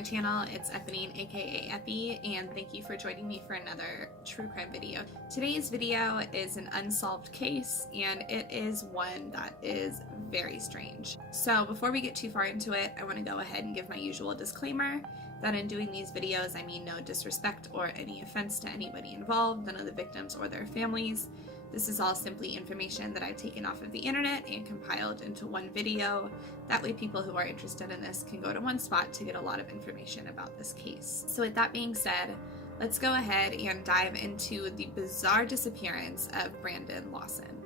my channel. It's Eponine, aka Epi, and thank you for joining me for another true crime video. Today's video is an unsolved case, and it is one that is very strange. So before we get too far into it, I want to go ahead and give my usual disclaimer that in doing these videos I mean no disrespect or any offense to anybody involved, none of the victims or their families. This is all simply information that I've taken off of the internet and compiled into one video. That way people who are interested in this can go to one spot to get a lot of information about this case. So with that being said, let's go ahead and dive into the bizarre disappearance of Brandon Lawson.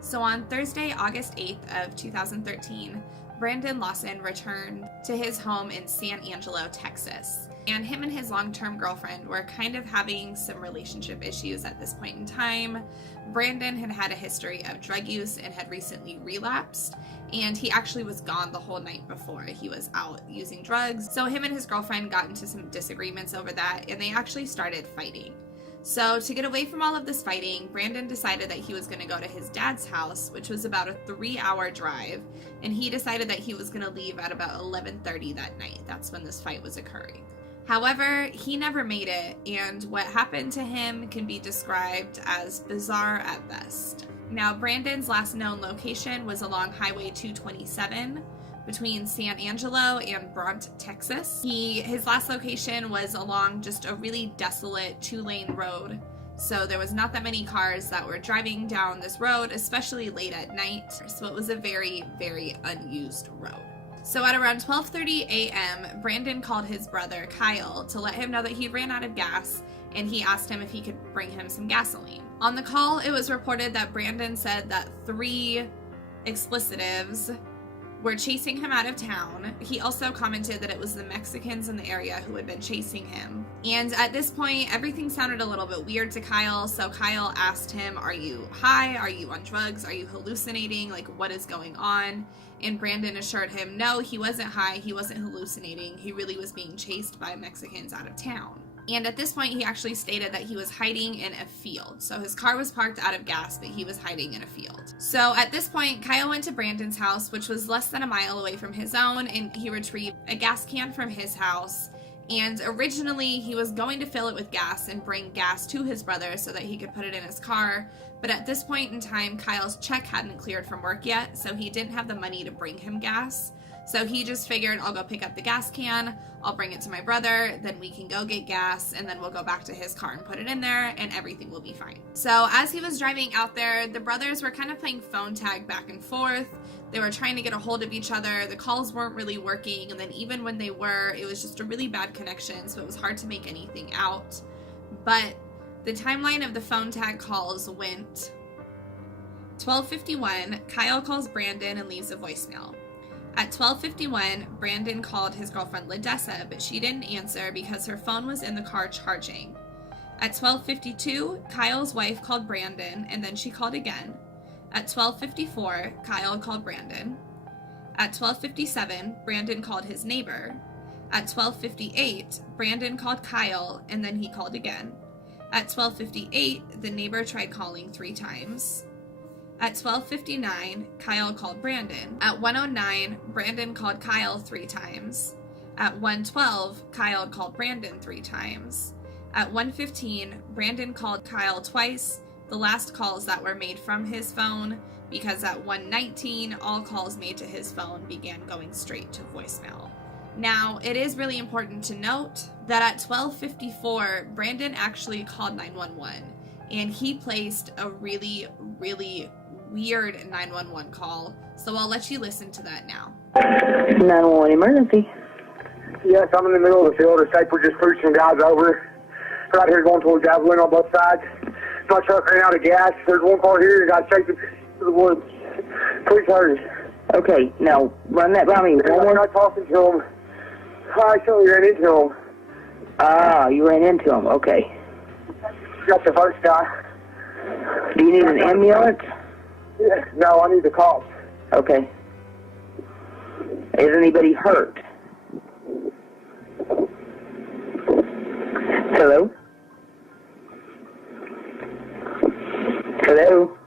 So on Thursday, August 8th of 2013, Brandon Lawson returned to his home in San Angelo, Texas. And him and his long-term girlfriend were kind of having some relationship issues at this point in time. Brandon had had a history of drug use and had recently relapsed, and he actually was gone the whole night before. He was out using drugs. So him and his girlfriend got into some disagreements over that, and they actually started fighting. So to get away from all of this fighting, Brandon decided that he was going to go to his dad's house, which was about a 3-hour drive, and he decided that he was going to leave at about 11:30 that night. That's when this fight was occurring. However, he never made it, and what happened to him can be described as bizarre at best. Now, Brandon's last known location was along Highway 227 between San Angelo and Bront, Texas. His last location was along just a really desolate 2-lane road. So there was not that many cars that were driving down this road, especially late at night. So it was a very, very unused road. So at around 12:30 a.m., Brandon called his brother Kyle to let him know that he ran out of gas, and he asked him if he could bring him some gasoline. On the call, it was reported that Brandon said that 3 explicitives were chasing him out of town. He also commented that it was the Mexicans in the area who had been chasing him. And at this point, everything sounded a little bit weird to Kyle, so Kyle asked him, "Are you high? Are you on drugs? Are you hallucinating? Like, what is going on?" And Brandon assured him, no, he wasn't high, he wasn't hallucinating, he really was being chased by Mexicans out of town. And at this point, he actually stated that he was hiding in a field. So his car was parked out of gas, but he was hiding in a field. So at this point, Kyle went to Brandon's house, which was less than a mile away from his own, and he retrieved a gas can from his house. And originally, he was going to fill it with gas and bring gas to his brother so that he could put it in his car. But at this point in time, Kyle's check hadn't cleared from work yet, so he didn't have the money to bring him gas. So he just figured, I'll go pick up the gas can, I'll bring it to my brother, then we can go get gas, and then we'll go back to his car and put it in there, and everything will be fine. So as he was driving out there, the brothers were kind of playing phone tag back and forth. They were trying to get a hold of each other. The calls weren't really working, and then even when they were, it was just a really bad connection, so it was hard to make anything out. But the timeline of the phone tag calls went 12:51, Kyle calls Brandon and leaves a voicemail. At 12:51, Brandon called his girlfriend Ledessa, but she didn't answer because her phone was in the car charging. At 12:52, Kyle's wife called Brandon, and then she called again. At 12:54, Kyle called Brandon. At 12:57, Brandon called his neighbor. At 12:58, Brandon called Kyle, and then he called again. At 12:58, the neighbor tried calling 3 times. At 12:59, Kyle called Brandon. At 1:09, Brandon called Kyle 3 times. At 1:12, Kyle called Brandon 3 times. At 1:15, Brandon called Kyle twice, the last calls that were made from his phone, because at 1:19, all calls made to his phone began going straight to voicemail. Now, it is really important to note that at 12:54, Brandon actually called 911, and he placed a really, really weird 911 call, so I'll let you listen to that now. 911 emergency. Yes, I'm in the middle of the field. It's like we're just pushing guys over. Right here going towards Javelin on both sides. My truck ran out of gas. There's one car here and got chased to the woods. Please hurry. Okay, now run that by me. I'm not talking to him. I actually ran into him. Ah, you ran into him. Okay. Got the first guy. Do you need an ambulance? Yeah, no, I need the cops. Okay. Is anybody hurt? Hello? Hello?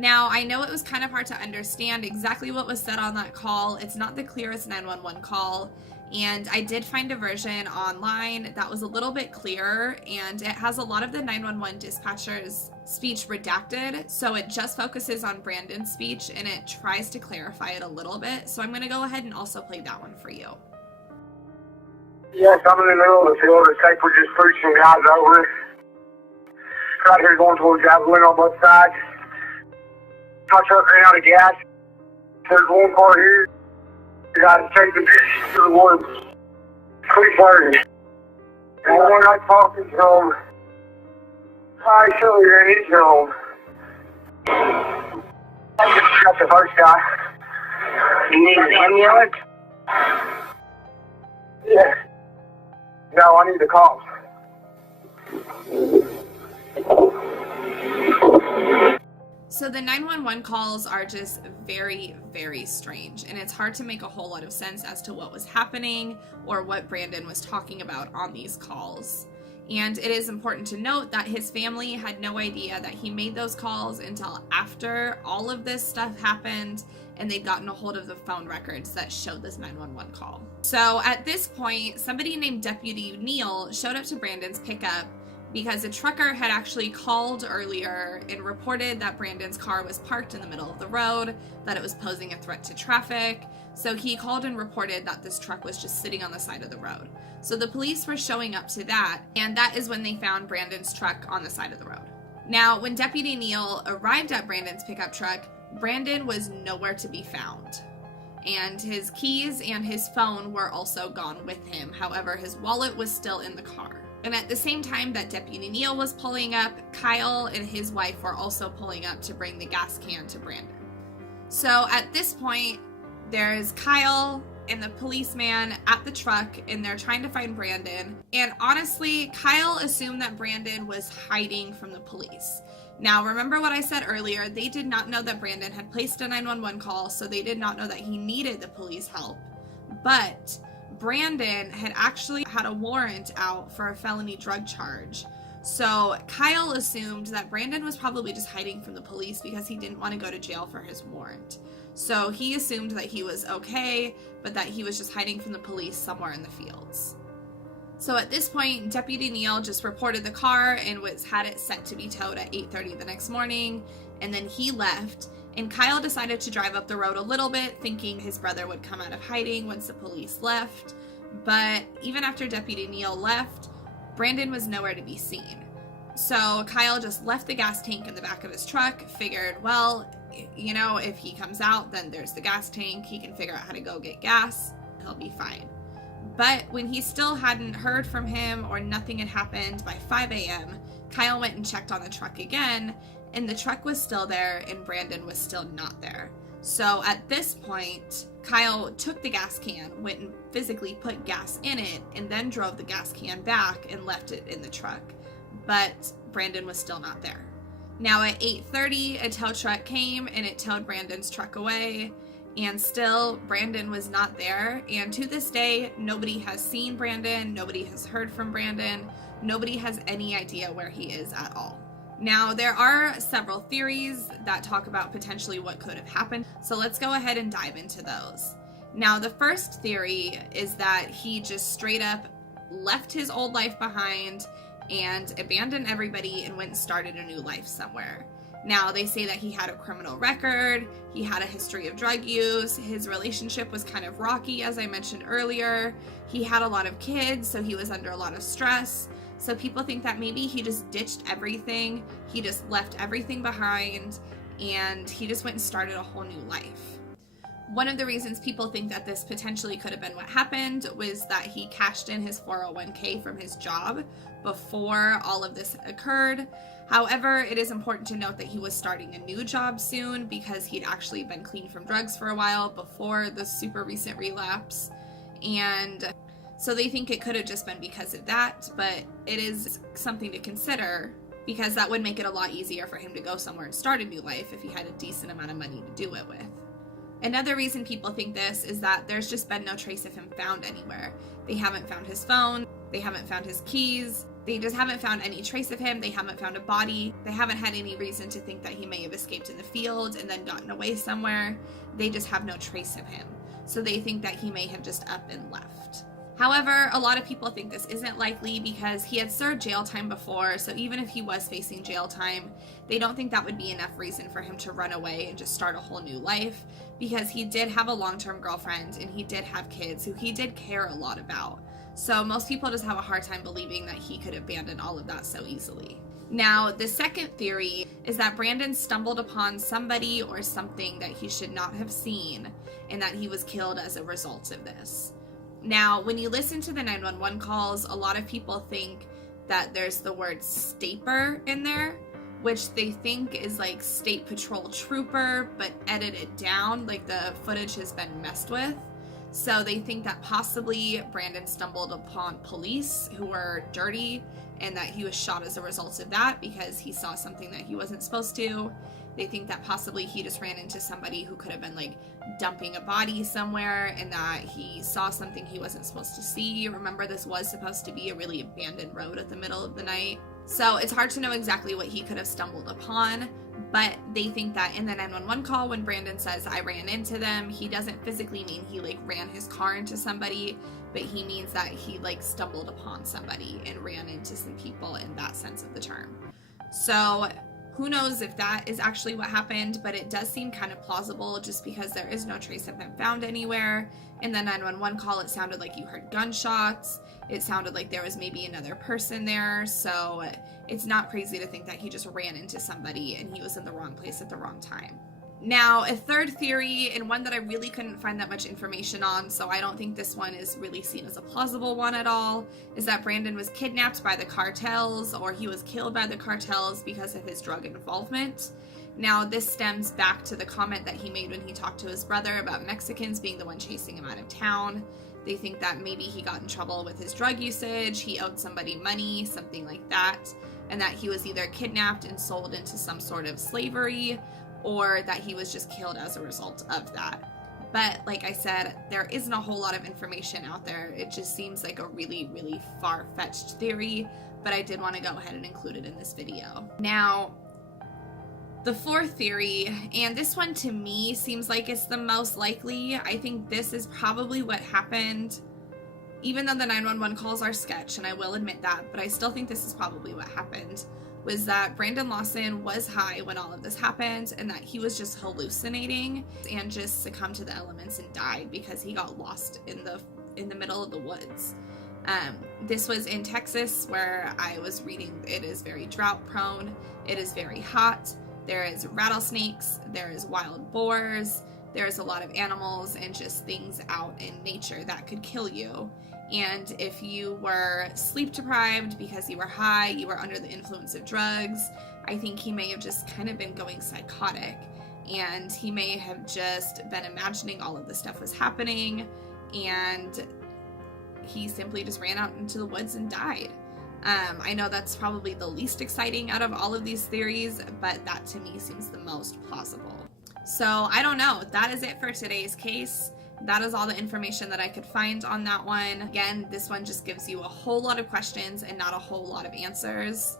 Now, I know it was kind of hard to understand exactly what was said on that call. It's not the clearest 911 call, and I did find a version online that was a little bit clearer, and it has a lot of the 911 dispatcher's speech redacted, so it just focuses on Brandon's speech, and it tries to clarify it a little bit. So I'm going to go ahead and also play that one for you. Yes, I'm in the middle of the field. The safe was just pushed some guys over. Right here going towards Javelin on both sides. My truck ran out of gas. There's one car here. You guys take the bitch to the woods. Quick flirting. And when I talking from, I show you in his home. Got the first guy. You need an ambulance? Yeah. No, I need the cops. So the 911 calls are just very, very strange, and it's hard to make a whole lot of sense as to what was happening or what Brandon was talking about on these calls. And it is important to note that his family had no idea that he made those calls until after all of this stuff happened, and they'd gotten a hold of the phone records that showed this 911 call. So at this point, somebody named Deputy Neal showed up to Brandon's pickup because a trucker had actually called earlier and reported that Brandon's car was parked in the middle of the road, that it was posing a threat to traffic. So he called and reported that this truck was just sitting on the side of the road. So the police were showing up to that, and that is when they found Brandon's truck on the side of the road. Now, when Deputy Neal arrived at Brandon's pickup truck, Brandon was nowhere to be found. And his keys and his phone were also gone with him. However, his wallet was still in the car. And at the same time that Deputy Neal was pulling up, Kyle and his wife were also pulling up to bring the gas can to Brandon. So at this point, there's Kyle and the policeman at the truck, and they're trying to find Brandon. And honestly, Kyle assumed that Brandon was hiding from the police. Now, remember what I said earlier, they did not know that Brandon had placed a 911 call, so they did not know that he needed the police help. But Brandon had actually had a warrant out for a felony drug charge. So Kyle assumed that Brandon was probably just hiding from the police because he didn't want to go to jail for his warrant. So he assumed that he was okay, but that he was just hiding from the police somewhere in the fields. So at this point, Deputy Neal just reported the car and had it set to be towed at 8:30 the next morning, and then he left. And Kyle decided to drive up the road a little bit, thinking his brother would come out of hiding once the police left. But even after Deputy Neal left, Brandon was nowhere to be seen. So Kyle just left the gas tank in the back of his truck, figured, well, you know, if he comes out, then there's the gas tank. He can figure out how to go get gas. He'll be fine. But when he still hadn't heard from him or nothing had happened by 5 a.m., Kyle went and checked on the truck again, and the truck was still there and Brandon was still not there. So at this point, Kyle took the gas can, went and physically put gas in it, and then drove the gas can back and left it in the truck. But Brandon was still not there. Now at 8:30, a tow truck came and it towed Brandon's truck away, and still Brandon was not there. And to this day, nobody has seen Brandon, nobody has heard from Brandon, nobody has any idea where he is at all. Now, there are several theories that talk about potentially what could have happened, so let's go ahead and dive into those. Now, the first theory is that he just straight up left his old life behind and abandoned everybody and went and started a new life somewhere. Now, they say that he had a criminal record, he had a history of drug use, his relationship was kind of rocky, as I mentioned earlier, he had a lot of kids, so he was under a lot of stress. So people think that maybe he just ditched everything, he just left everything behind, and he just went and started a whole new life. One of the reasons people think that this potentially could have been what happened was that he cashed in his 401k from his job before all of this occurred. However, it is important to note that he was starting a new job soon because he'd actually been clean from drugs for a while before the super recent relapse. And so they think it could have just been because of that, but it is something to consider because that would make it a lot easier for him to go somewhere and start a new life if he had a decent amount of money to do it with. Another reason people think this is that there's just been no trace of him found anywhere. They haven't found his phone, they haven't found his keys, They just haven't found any trace of him. They haven't found a body. They haven't had any reason to think that he may have escaped in the field and then gotten away somewhere. They just have no trace of him. So they think that he may have just up and left. However, a lot of people think this isn't likely because he had served jail time before, so even if he was facing jail time, they don't think that would be enough reason for him to run away and just start a whole new life, because he did have a long-term girlfriend and he did have kids who he did care a lot about. So most people just have a hard time believing that he could abandon all of that so easily. Now, the second theory is that Brandon stumbled upon somebody or something that he should not have seen and that he was killed as a result of this. Now, when you listen to the 911 calls, a lot of people think that there's the word staper in there, which they think is like state patrol trooper, but edited down, like the footage has been messed with. So they think that possibly Brandon stumbled upon police who were dirty and that he was shot as a result of that because he saw something that he wasn't supposed to. They think that possibly he just ran into somebody who could have been like dumping a body somewhere and that he saw something he wasn't supposed to see. Remember, this was supposed to be a really abandoned road at the middle of the night. So it's hard to know exactly what he could have stumbled upon, but they think that in the 911 call when Brandon says, "I ran into them," he doesn't physically mean he like ran his car into somebody, but he means that he like stumbled upon somebody and ran into some people in that sense of the term. So who knows if that is actually what happened, but it does seem kind of plausible just because there is no trace of him found anywhere. In the 911 call, it sounded like you heard gunshots. It sounded like there was maybe another person there. So it's not crazy to think that he just ran into somebody and he was in the wrong place at the wrong time. Now, a third theory, and one that I really couldn't find that much information on, so I don't think this one is really seen as a plausible one at all, is that Brandon was kidnapped by the cartels or he was killed by the cartels because of his drug involvement. Now, this stems back to the comment that he made when he talked to his brother about Mexicans being the one chasing him out of town. They think that maybe he got in trouble with his drug usage, he owed somebody money, something like that, and that he was either kidnapped and sold into some sort of slavery, or that he was just killed as a result of that. But like I said, there isn't a whole lot of information out there. It just seems like a really, really far-fetched theory, but I did want to go ahead and include it in this video. Now, the fourth theory, and this one to me seems like it's the most likely. I think this is probably what happened, even though the 911 calls are sketch, and I will admit that, but I still think this is probably what happened, was that Brandon Lawson was high when all of this happened and that he was just hallucinating and just succumbed to the elements and died because he got lost in the middle of the woods. This was in Texas where I was reading. It is very drought prone. It is very hot. There is rattlesnakes. There is wild boars. There's a lot of animals and just things out in nature that could kill you. And if you were sleep deprived because you were high, you were under the influence of drugs, I think he may have just kind of been going psychotic. And he may have just been imagining all of this stuff was happening. And he simply just ran out into the woods and died. I know that's probably the least exciting out of all of these theories, but that to me seems the most plausible. So I don't know. That is it for today's case. That is all the information that I could find on that one. Again, this one just gives you a whole lot of questions and not a whole lot of answers,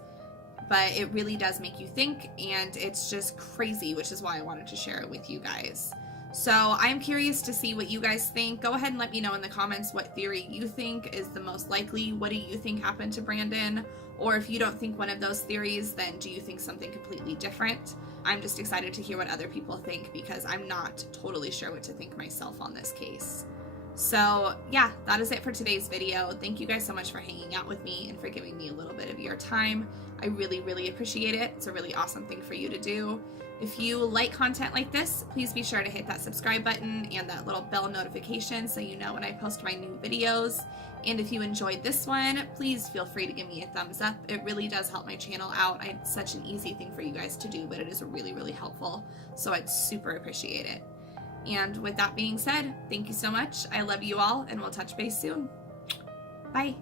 but it really does make you think, and it's just crazy, which is why I wanted to share it with you guys. So I'm curious to see what you guys think. Go ahead and let me know in the comments what theory you think is the most likely. What do you think happened to Brandon? Or if you don't think one of those theories, then do you think something completely different? I'm just excited to hear what other people think because I'm not totally sure what to think myself on this case. So yeah, that is it for today's video. Thank you guys so much for hanging out with me and for giving me a little bit of your time. I really, really appreciate it. It's a really awesome thing for you to do. If you like content like this, please be sure to hit that subscribe button and that little bell notification so you know when I post my new videos. And if you enjoyed this one, please feel free to give me a thumbs up. It really does help my channel out. It's such an easy thing for you guys to do, but it is really, really helpful. So I'd super appreciate it. And with that being said, thank you so much. I love you all, and we'll touch base soon. Bye.